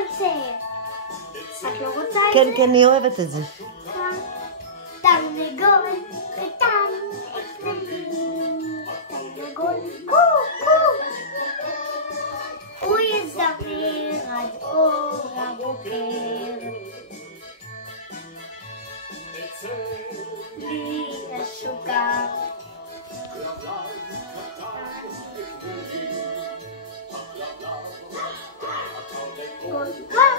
רוצה. את לא רוצה את זה? כן, כן, אני אוהבת את זה. תרנגול קטן אצלי, תרנגול קו קו. הוא יזמר עד אור הבוקר. לי השוקה. גול גול